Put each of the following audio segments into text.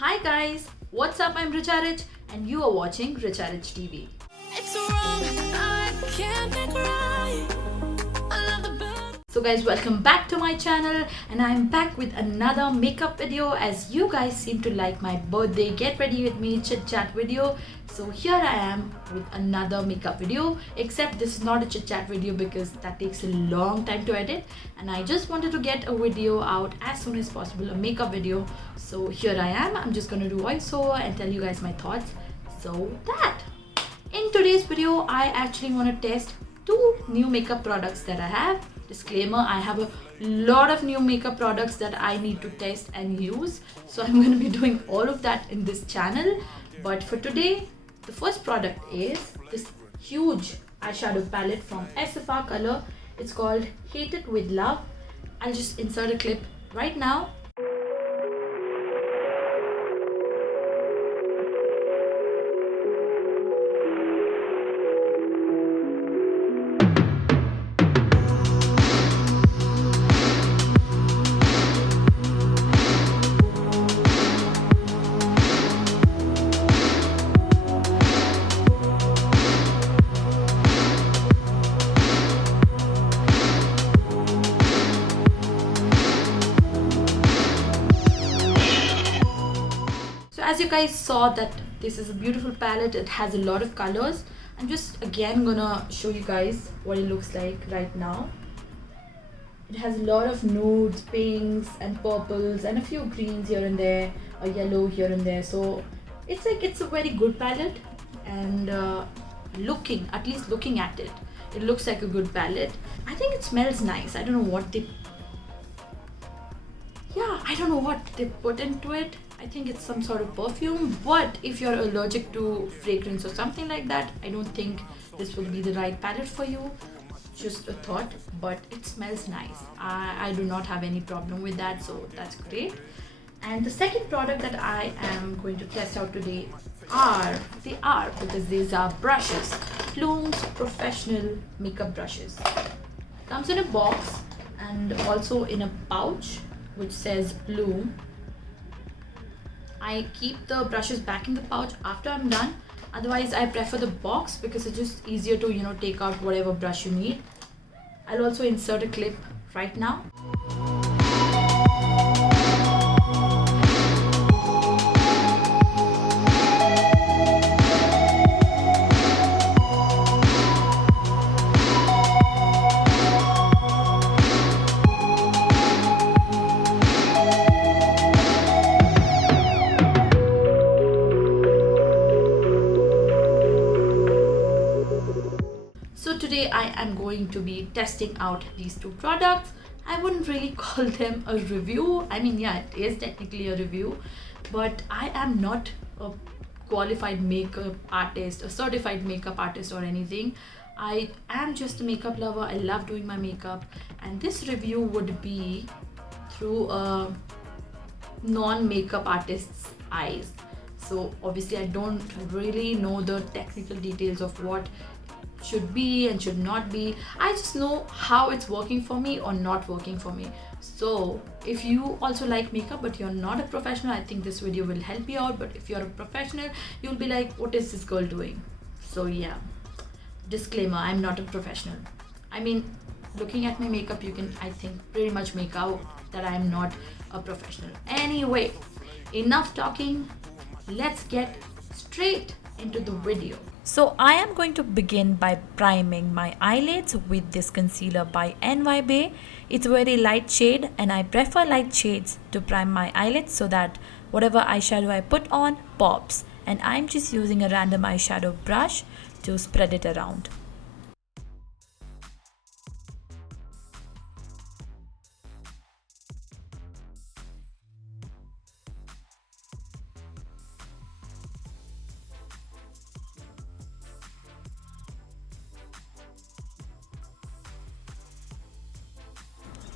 Hi guys, what's up? I'm Richa Rich and you are watching Richa Rich TV. It's wrong, I can't make right. I love the bird. So guys, welcome back to my channel and I'm back with another makeup video as you guys seem to like my birthday get ready with me chit chat video. So here I am with another makeup video, except this is not a chit chat video because that takes a long time to edit and I just wanted to get a video out as soon as possible, a makeup video. So here I am, I'm just gonna do voiceover and tell you guys my thoughts. So that in today's video I actually want to test two new makeup products that I have. Disclaimer, I have a lot of new makeup products that I need to test and use, so I'm going to be doing all of that in this channel. But for today, the first product is this huge eyeshadow palette from SFR color. It's called Hate It With Love. I'll just insert a clip right now. As you guys saw that this is a beautiful palette, it has a lot of colors. I'm just again gonna show you guys what it looks like right now. It has a lot of nudes, pinks and purples and a few greens here and there, a yellow here and there. So it's a very good palette and looking at it, it looks like a good palette. I think it smells nice. I don't know what they put into it. I think it's some sort of perfume, but if you're allergic to fragrance or something like that, I don't think this will be the right palette for you. Just a thought, but it smells nice. I do not have any problem with that, so that's great. And the second product that I am going to test out today because these are brushes, Plume's professional makeup brushes. Comes in a box and also in a pouch which says Plume. I keep the brushes back in the pouch after I'm done. Otherwise, I prefer the box because it's just easier to, take out whatever brush you need. I'll also insert a clip right now. So today I am going to be testing out these two products. I wouldn't really call them a review. I mean, yeah, it is technically a review, but I am not a qualified makeup artist, a certified makeup artist or anything. I am just a makeup lover. I love doing my makeup, and this review would be through a non-makeup artist's eyes. So obviously I don't really know the technical details of what should be and should not be. I just know how it's working for me or not working for me. So if you also like makeup but you're not a professional, I think this video will help you out. But if you're a professional, you'll be like, what is this girl doing? So yeah, disclaimer, I'm not a professional. I mean, looking at my makeup, you can, I think, pretty much make out that I'm not a professional. Anyway, enough talking, let's get straight into the video. So I am going to begin by priming my eyelids with this concealer by NY Bay. It's a very light shade and I prefer light shades to prime my eyelids so that whatever eyeshadow I put on pops. And I'm just using a random eyeshadow brush to spread it around.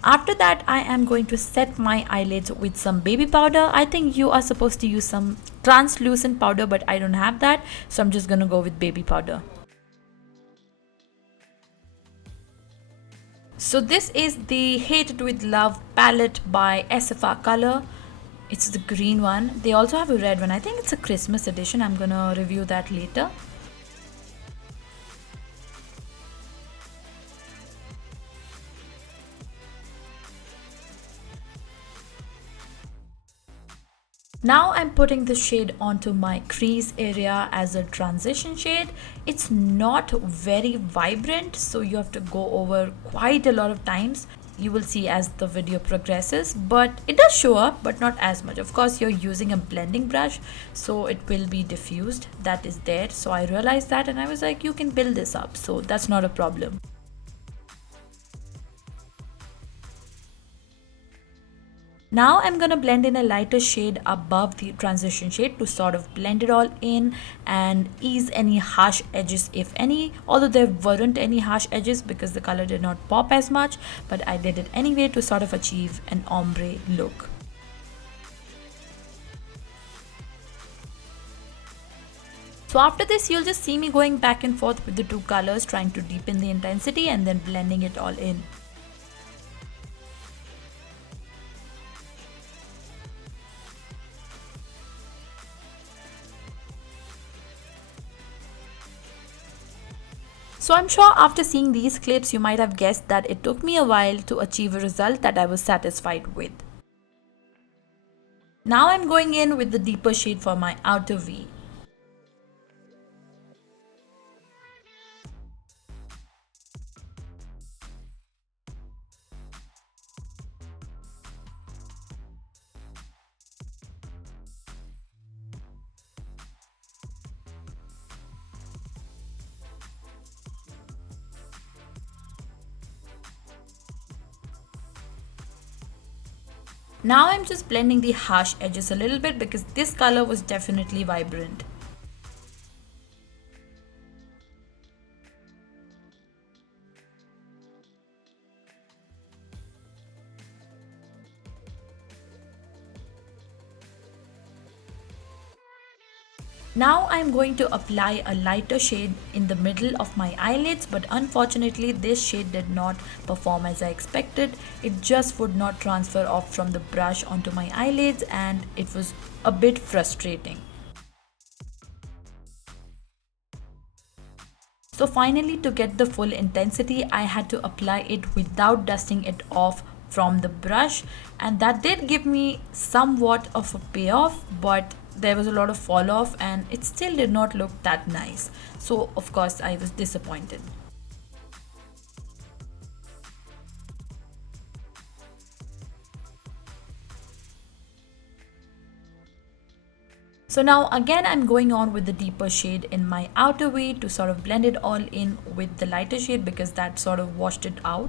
After that, I am going to set my eyelids with some baby powder. I think you are supposed to use some translucent powder, but I don't have that, so I'm just going to go with baby powder. So this is the Hate It With Love palette by SFR color. It's the green one. They also have a red one. I think it's a Christmas edition. I'm gonna review that later. Now I'm putting the shade onto my crease area as a transition shade. It's not very vibrant, so you have to go over quite a lot of times. You will see as the video progresses, but it does show up, but not as much. Of course, you're using a blending brush, so it will be diffused. That is there. So I realized that and I was like, you can build this up. So that's not a problem. Now I'm gonna blend in a lighter shade above the transition shade to sort of blend it all in and ease any harsh edges, if any, although there weren't any harsh edges because the color did not pop as much, but I did it anyway to sort of achieve an ombre look. So after this, you'll just see me going back and forth with the two colors, trying to deepen the intensity and then blending it all in. So I'm sure after seeing these clips, you might have guessed that it took me a while to achieve a result that I was satisfied with. Now I'm going in with the deeper shade for my outer V. Now I'm just blending the harsh edges a little bit because this color was definitely vibrant. Now I'm going to apply a lighter shade in the middle of my eyelids, but unfortunately this shade did not perform as I expected. It just would not transfer off from the brush onto my eyelids and it was a bit frustrating. So finally, to get the full intensity, I had to apply it without dusting it off from the brush, and that did give me somewhat of a payoff, but there was a lot of fall off and it still did not look that nice. So of course I was disappointed. So now again I'm going on with the deeper shade in my outer V to sort of blend it all in with the lighter shade because that sort of washed it out.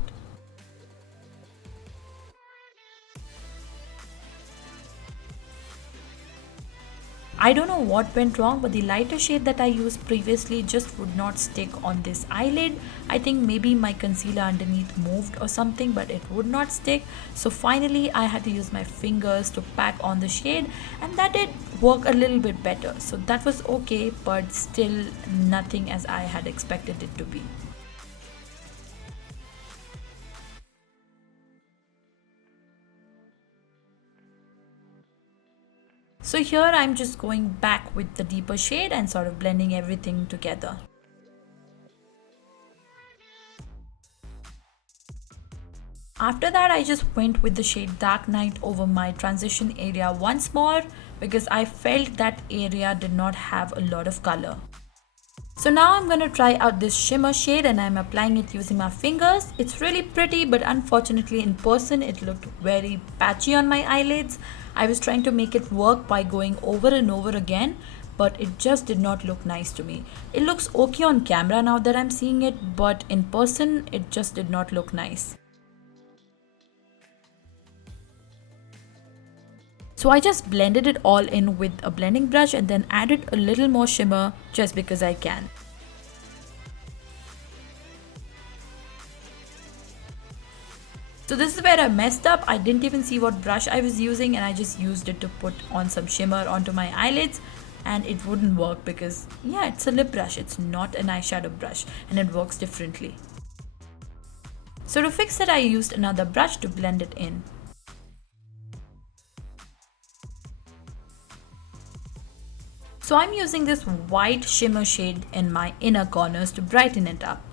I don't know what went wrong, but the lighter shade that I used previously just would not stick on this eyelid. I think maybe my concealer underneath moved or something, but it would not stick. So finally I had to use my fingers to pack on the shade, and that did work a little bit better. So that was okay, but still nothing as I had expected it to be. So here I'm just going back with the deeper shade and sort of blending everything together. After that, I just went with the shade Dark Night over my transition area once more because I felt that area did not have a lot of color. So now I'm going to try out this shimmer shade and I'm applying it using my fingers. It's really pretty, but unfortunately in person it looked very patchy on my eyelids. I was trying to make it work by going over and over again, but it just did not look nice to me. It looks okay on camera now that I'm seeing it, but in person it just did not look nice. So I just blended it all in with a blending brush and then added a little more shimmer just because I can. So this is where I messed up. I didn't even see what brush I was using and I just used it to put on some shimmer onto my eyelids, and it wouldn't work because yeah, it's a lip brush, it's not an eyeshadow brush, and it works differently. So to fix it, I used another brush to blend it in. So I'm using this white shimmer shade in my inner corners to brighten it up.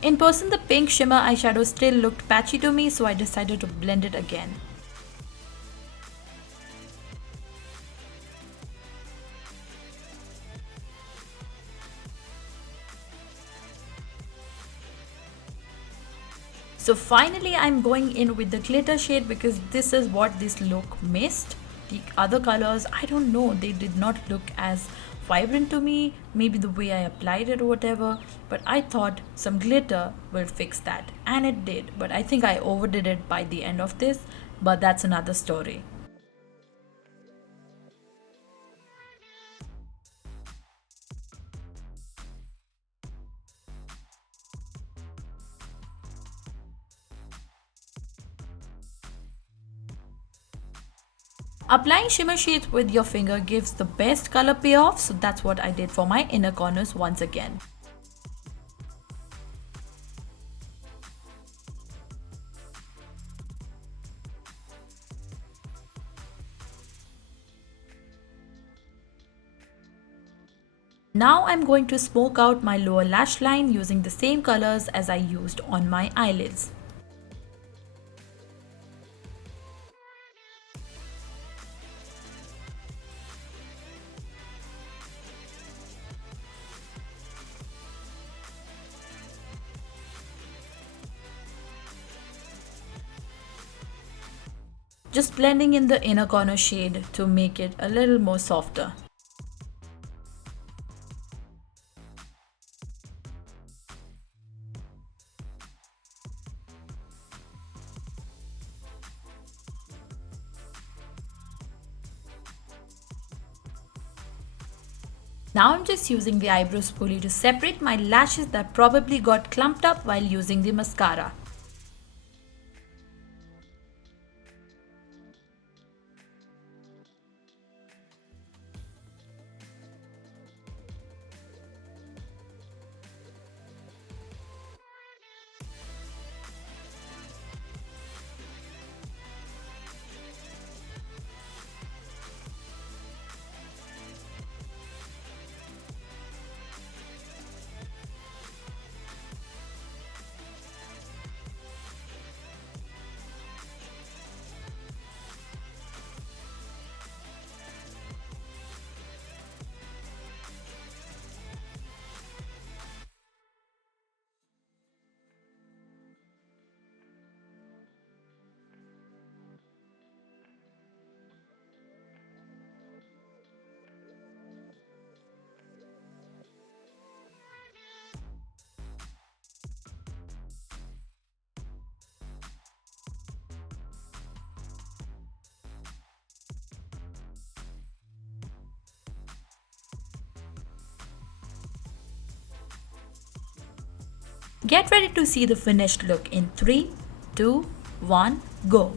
In person, the pink shimmer eyeshadow still looked patchy to me, so I decided to blend it again. So finally I'm going in with the glitter shade because this is what this look missed. The other colors, I don't know, they did not look as vibrant to me, maybe the way I applied it or whatever, but I thought some glitter will fix that, and it did, but I think I overdid it by the end of this, but that's another story. Applying shimmer shades with your finger gives the best color payoff, so that's what I did for my inner corners once again. Now I'm going to smoke out my lower lash line using the same colors as I used on my eyelids. Just blending in the inner corner shade to make it a little more softer. Now I'm just using the eyebrow spoolie to separate my lashes that probably got clumped up while using the mascara. Get ready to see the finished look in 3, 2, 1, go!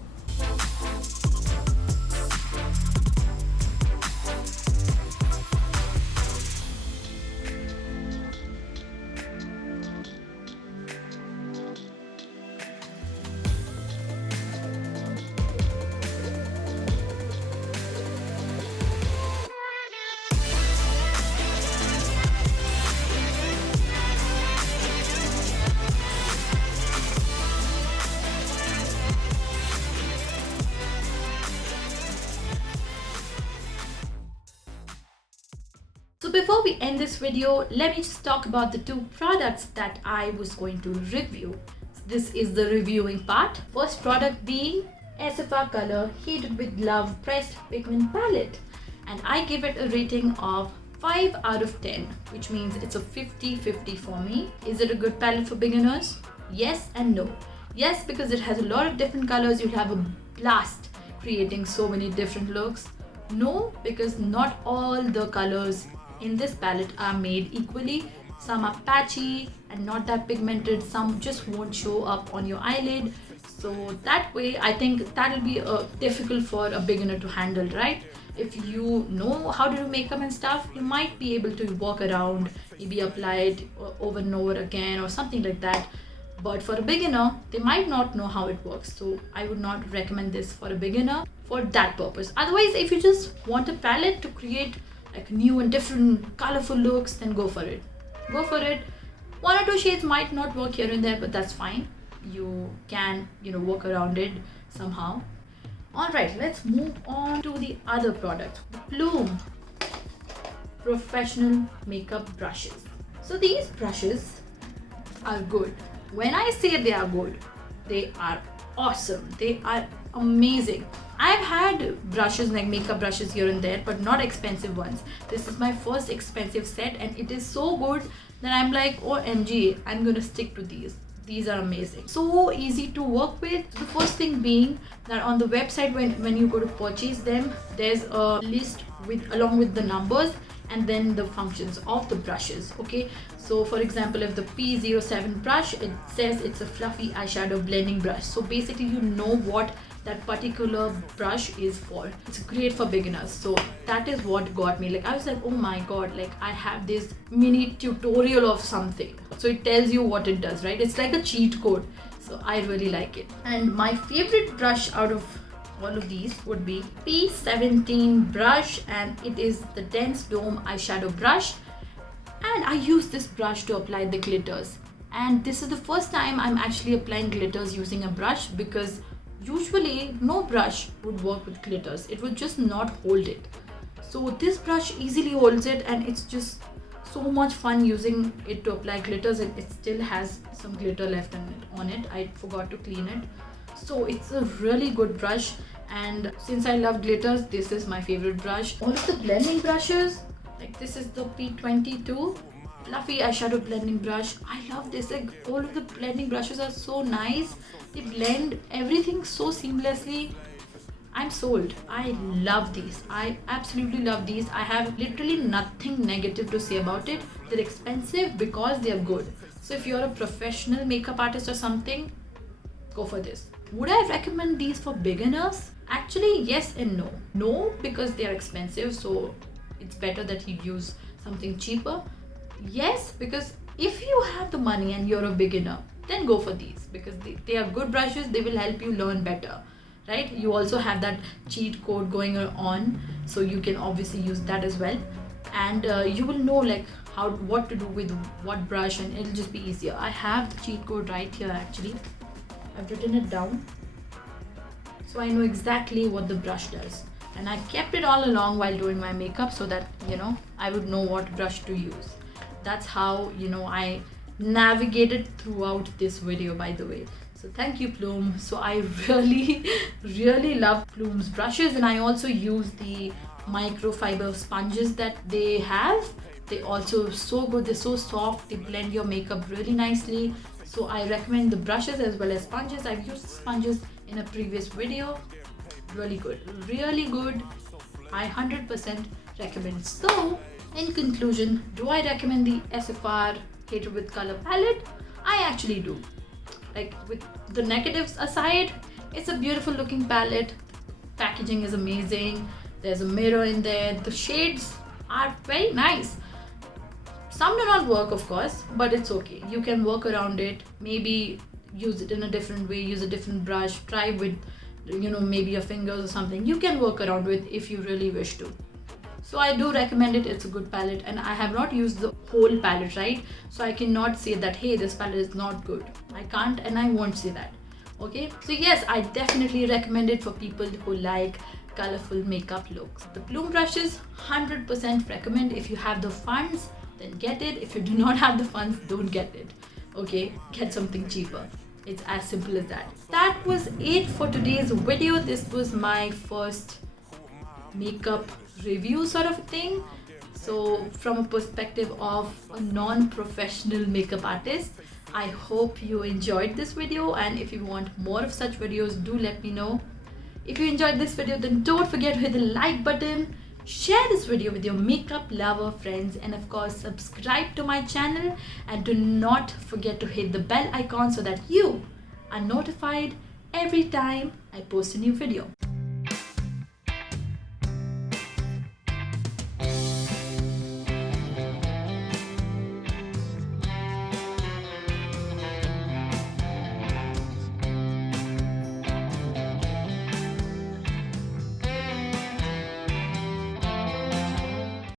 So before we end this video, let me just talk about the two products that I was going to review. This is the reviewing part. First product being SFR Color Heated with Love Pressed Pigment Palette, and I give it a rating of 5 out of 10, which means it's a 50-50 for me. Is it a good palette for beginners? Yes and no. Yes, because it has a lot of different colors, you'll have a blast creating so many different looks. No, because not all the colors in this palette are made equally. some are patchy and not that pigmented, some just won't show up on your eyelid. So that way I think that'll be difficult for a beginner to handle, right? If you know how to do makeup and stuff, you might be able to walk around, maybe apply it over and over again or something like that. But for a beginner, they might not know how it works. So I would not recommend this for a beginner for that purpose. Otherwise, if you just want a palette to create like new and different colorful looks, then go for it. Go for it. One or two shades might not work here and there, but that's fine. You can, work around it somehow. Alright, let's move on to the other product. The Plume Professional Makeup Brushes. So these brushes are good. When I say they are good, they are awesome. They are amazing. I've had brushes like makeup brushes here and there, but not expensive ones. This is my first expensive set and it is so good that I'm like, OMG, I'm gonna stick to these. These are amazing. So easy to work with. The first thing being that on the website when you go to purchase them, there's a list along with the numbers and then the functions of the brushes. Okay, so for example, if the P07 brush, it says it's a fluffy eyeshadow blending brush. So basically you know what that particular brush is for. It's great for beginners. So that is what got me. Like I was like, oh my god, like I have this mini tutorial of something. So it tells you what it does, right? It's like a cheat code. So I really like it. And my favorite brush out of all of these would be P17 brush, and it is the Dense Dome eyeshadow brush. And I use this brush to apply the glitters. And this is the first time I'm actually applying glitters using a brush, because usually no brush would work with glitters. It would just not hold it. So this brush easily holds it, and it's just so much fun using it to apply glitters, and it still has some glitter left on it. I forgot to clean it. So it's a really good brush, and since I love glitters, this is my favorite brush. All of the blending brushes, like this is the P22 fluffy eyeshadow blending brush. I love this. Like all of the blending brushes are so nice. They blend everything so seamlessly. I'm sold. I love these. I absolutely love these. I have literally nothing negative to say about it. They're expensive because they're good. So if you're a professional makeup artist or something, go for this. Would I recommend these for beginners? Actually, yes and no. No, because they're expensive, so it's better that you use something cheaper. Yes, because if you have the money and you're a beginner, then go for these, because they are good brushes. They will help you learn better, right? You also have that cheat code going on, so you can obviously use that as well, and you will know like what to do with what brush, and it'll just be easier. I have the cheat code right here. Actually, I've written it down, so I know exactly what the brush does, and I kept it all along while doing my makeup so that I would know what brush to use. That's how I navigated throughout this video, by the way. So thank you, Plume. So I really love Plume's brushes, and I also use the microfiber sponges that they have. They also so good. They're so soft. They blend your makeup really nicely. So I recommend the brushes as well as sponges. I've used sponges in a previous video. Really good, really good. I 100% recommend. So in conclusion, do I recommend the SFR Cater with Color palette? I actually do. Like, with the negatives aside, it's a beautiful looking palette. Packaging is amazing. There's a mirror in there. The shades are very nice. Some do not work, of course, but it's okay. You can work around it. Maybe use it in a different way, use a different brush, try with maybe your fingers or something. You can work around with if you really wish to. So I do recommend it. It's a good palette, and I have not used the whole palette, right? So I cannot say that, hey, this palette is not good. I can't, and I won't say that. Okay, so yes, I definitely recommend it for people who like colorful makeup looks. The Plume brushes, 100% recommend. If you have the funds, then get it. If you do not have the funds, don't get it. Okay, get something cheaper. It's as simple as that. That was it for today's video. This was my first makeup review sort of thing. So from a perspective of a non-professional makeup artist, I hope you enjoyed this video, and if you want more of such videos, do let me know. If you enjoyed this video, then don't forget to hit the like button, Share this video with your makeup lover friends, and of course subscribe to my channel, and do not forget to hit the bell icon so that you are notified every time I post a new video.